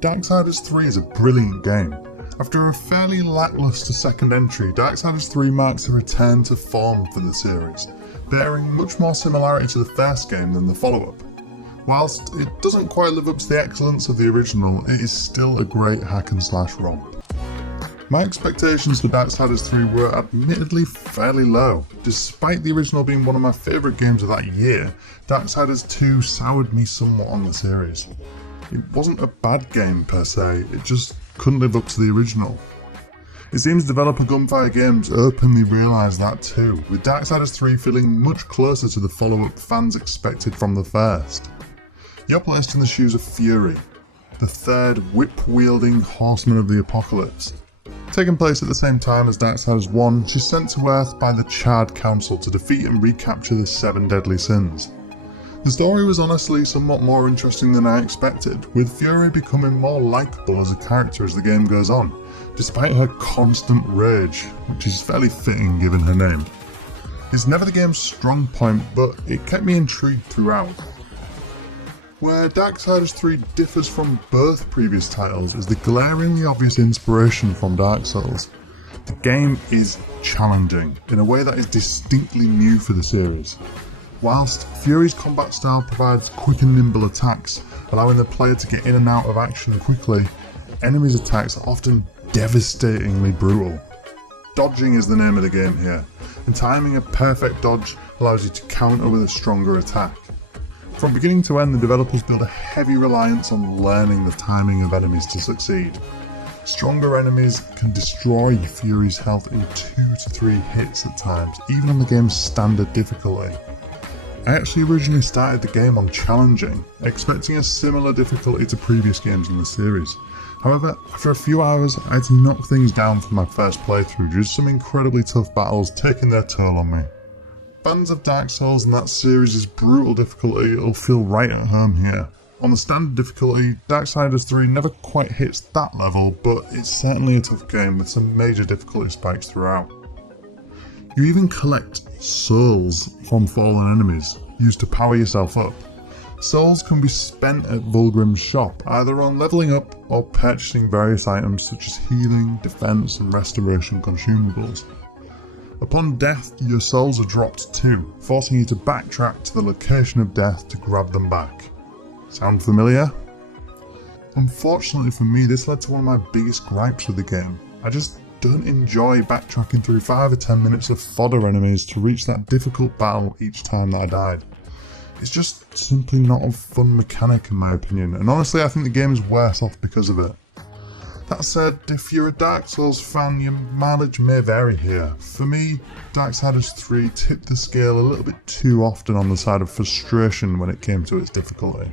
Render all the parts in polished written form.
Darksiders 3 is a brilliant game. After a fairly lacklustre second entry, Darksiders 3 marks a return to form for the series, bearing much more similarity to the first game than the follow-up. Whilst it doesn't quite live up to the excellence of the original, it is still a great hack and slash romp. My expectations for Darksiders 3 were admittedly fairly low. Despite the original being one of my favourite games of that year, Darksiders 2 soured me somewhat on the series. It wasn't a bad game per se, it just couldn't live up to the original. It seems developer Gunfire Games openly realised that too, with Darksiders 3 feeling much closer to the follow-up fans expected from the first. You're placed in the shoes of Fury, the third whip-wielding horseman of the apocalypse. Taking place at the same time as Darksiders 1, she's sent to Earth by the Charred Council to defeat and recapture the 7 deadly sins. The story was honestly somewhat more interesting than I expected, with Fury becoming more likeable as a character as the game goes on, despite her constant rage, which is fairly fitting given her name. It's never the game's strong point, but it kept me intrigued throughout. Where Darksiders 3 differs from both previous titles is the glaringly obvious inspiration from Dark Souls. The game is challenging, in a way that is distinctly new for the series. Whilst Fury's combat style provides quick and nimble attacks, allowing the player to get in and out of action quickly, enemies' attacks are often devastatingly brutal. Dodging is the name of the game here, and timing a perfect dodge allows you to counter with a stronger attack. From beginning to end, the developers build a heavy reliance on learning the timing of enemies to succeed. Stronger enemies can destroy Fury's health in 2 to 3 hits at times, even on the game's standard difficulty. I actually originally started the game on challenging, expecting a similar difficulty to previous games in the series. However, after a few hours, I had to knock things down for my first playthrough due to some incredibly tough battles taking their toll on me. Fans of Dark Souls and that series' brutal difficulty will feel right at home here. On the standard difficulty, Darksiders 3 never quite hits that level, but it's certainly a tough game with some major difficulty spikes throughout. You even collect souls from fallen enemies, used to power yourself up. Souls can be spent at Vulgrim's shop, either on levelling up or purchasing various items such as healing, defense and restoration consumables. Upon death, your souls are dropped too, forcing you to backtrack to the location of death to grab them back. Sound familiar? Unfortunately for me, this led to one of my biggest gripes with the game. I just don't enjoy backtracking through 5 or 10 minutes of fodder enemies to reach that difficult battle each time that I died. It's just simply not a fun mechanic in my opinion, and honestly I think the game is worse off because of it. That said, if you're a Dark Souls fan, your mileage may vary here. For me, Darksiders 3 tipped the scale a little bit too often on the side of frustration when it came to its difficulty.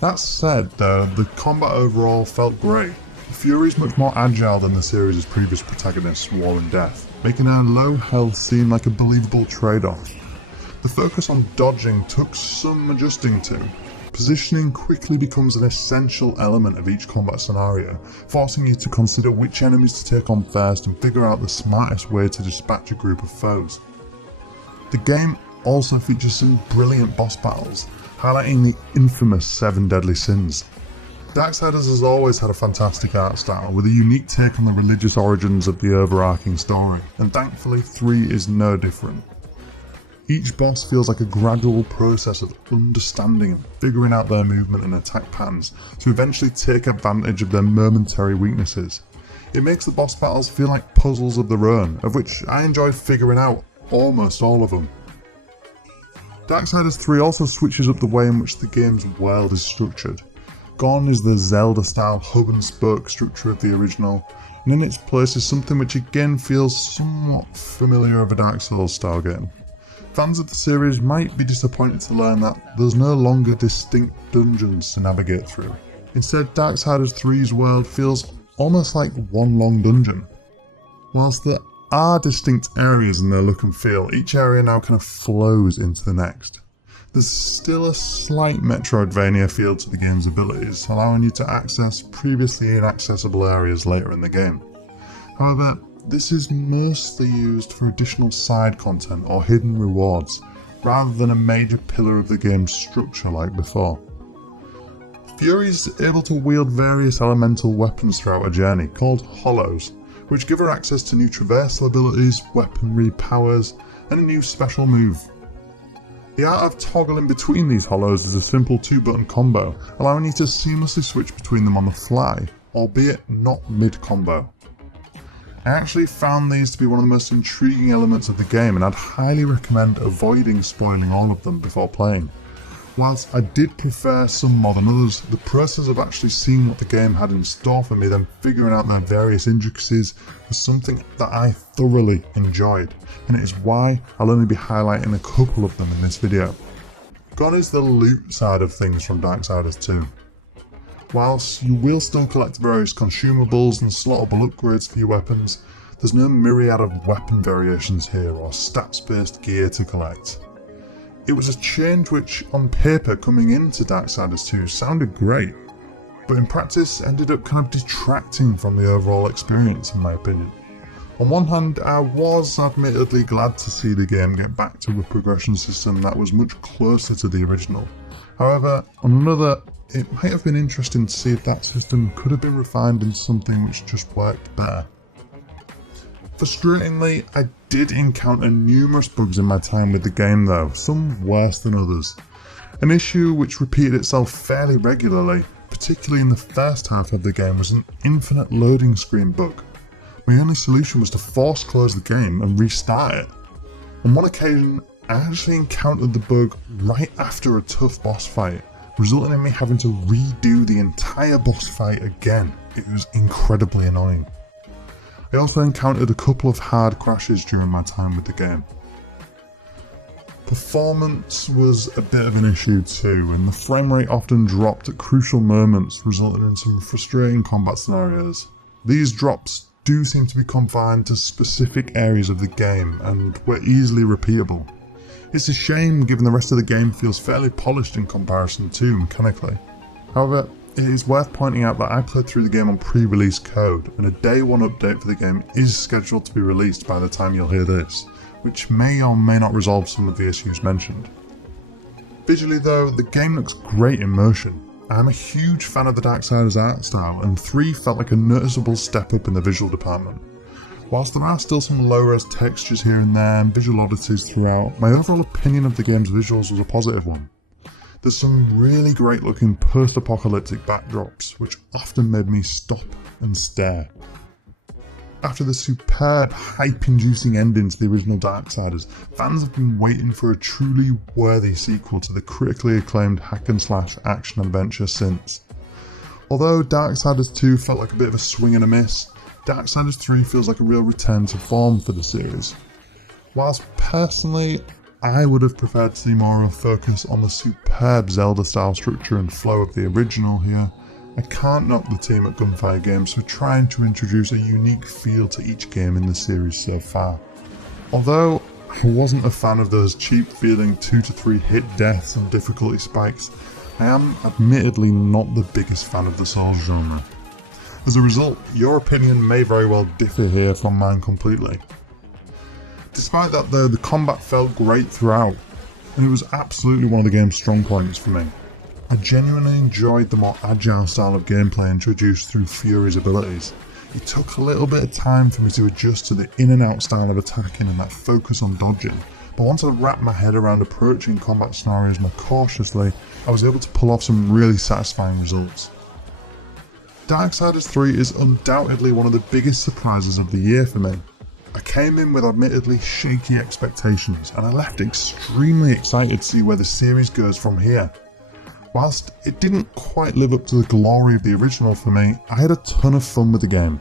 That said though, the combat overall felt great. Fury's much more agile than the series' previous protagonists, War and Death, making her low health seem like a believable trade-off. The focus on dodging took some adjusting to. Positioning quickly becomes an essential element of each combat scenario, forcing you to consider which enemies to take on first and figure out the smartest way to dispatch a group of foes. The game also features some brilliant boss battles, highlighting the infamous 7 deadly sins. Darksiders has always had a fantastic art style, with a unique take on the religious origins of the overarching story, and thankfully 3 is no different. Each boss feels like a gradual process of understanding and figuring out their movement and attack patterns to eventually take advantage of their momentary weaknesses. It makes the boss battles feel like puzzles of their own, of which I enjoyed figuring out almost all of them. Darksiders 3 also switches up the way in which the game's world is structured. Gone is the Zelda style hub and spoke structure of the original, and in its place is something which again feels somewhat familiar of a Dark Souls style game. Fans of the series might be disappointed to learn that there's no longer distinct dungeons to navigate through. Instead, Darksiders 3's world feels almost like one long dungeon. Whilst there are distinct areas in their look and feel, each area now kind of flows into the next. There's still a slight Metroidvania feel to the game's abilities, allowing you to access previously inaccessible areas later in the game. However, this is mostly used for additional side content or hidden rewards, rather than a major pillar of the game's structure like before. Fury's able to wield various elemental weapons throughout her journey, called hollows, which give her access to new traversal abilities, weaponry powers, and a new special move. The art of toggling between these hollows is a simple 2-button combo, allowing you to seamlessly switch between them on the fly, albeit not mid-combo. I actually found these to be one of the most intriguing elements of the game, and I'd highly recommend avoiding spoiling all of them before playing. Whilst I did prefer some more than others, the process of actually seeing what the game had in store for me, then figuring out their various intricacies, was something that I thoroughly enjoyed, and it is why I'll only be highlighting a couple of them in this video. Gone is the loot side of things from Darksiders 2. Whilst you will still collect various consumables and slottable upgrades for your weapons, there's no myriad of weapon variations here or stats-based gear to collect. It was a change which, on paper coming into Darksiders 2, sounded great, but in practice ended up kind of detracting from the overall experience in my opinion. On one hand, I was admittedly glad to see the game get back to a progression system that was much closer to the original. However, on another, it might have been interesting to see if that system could have been refined into something which just worked better. Frustratingly, I did encounter numerous bugs in my time with the game though, some worse than others. An issue which repeated itself fairly regularly, particularly in the first half of the game, was an infinite loading screen bug. My only solution was to force close the game and restart it. On one occasion, I actually encountered the bug right after a tough boss fight, resulting in me having to redo the entire boss fight again. It was incredibly annoying. I also encountered a couple of hard crashes during my time with the game. Performance was a bit of an issue too, and the frame rate often dropped at crucial moments, resulting in some frustrating combat scenarios. These drops do seem to be confined to specific areas of the game and were easily repeatable. It's a shame given the rest of the game feels fairly polished in comparison too mechanically. However, it is worth pointing out that I played through the game on pre-release code, and a day 1 update for the game is scheduled to be released by the time you'll hear this, which may or may not resolve some of the issues mentioned. Visually though, the game looks great in motion. I am a huge fan of the Darksiders art style, and 3 felt like a noticeable step up in the visual department. Whilst there are still some low-res textures here and there and visual oddities throughout, my overall opinion of the game's visuals was a positive one. There's some really great looking post-apocalyptic backdrops, which often made me stop and stare. After the superb, hype-inducing ending to the original Darksiders, fans have been waiting for a truly worthy sequel to the critically acclaimed hack-and-slash action-adventure since. Although Darksiders 2 felt like a bit of a swing and a miss, Darksiders 3 feels like a real return to form for the series. Whilst personally, I would have preferred to see more of a focus on the superb Zelda style structure and flow of the original here, I can't knock the team at Gunfire Games for trying to introduce a unique feel to each game in the series so far. Although I wasn't a fan of those cheap feeling 2 to 3 hit deaths and difficulty spikes, I am admittedly not the biggest fan of the Souls genre. As a result, your opinion may very well differ here from mine completely. Despite that though, the combat felt great throughout, and it was absolutely one of the game's strong points for me. I genuinely enjoyed the more agile style of gameplay introduced through Fury's abilities. It took a little bit of time for me to adjust to the in and out style of attacking and that focus on dodging, but once I wrapped my head around approaching combat scenarios more cautiously, I was able to pull off some really satisfying results. Darksiders 3 is undoubtedly one of the biggest surprises of the year for me. I came in with admittedly shaky expectations, and I left extremely excited to see where the series goes from here. Whilst it didn't quite live up to the glory of the original for me, I had a ton of fun with the game.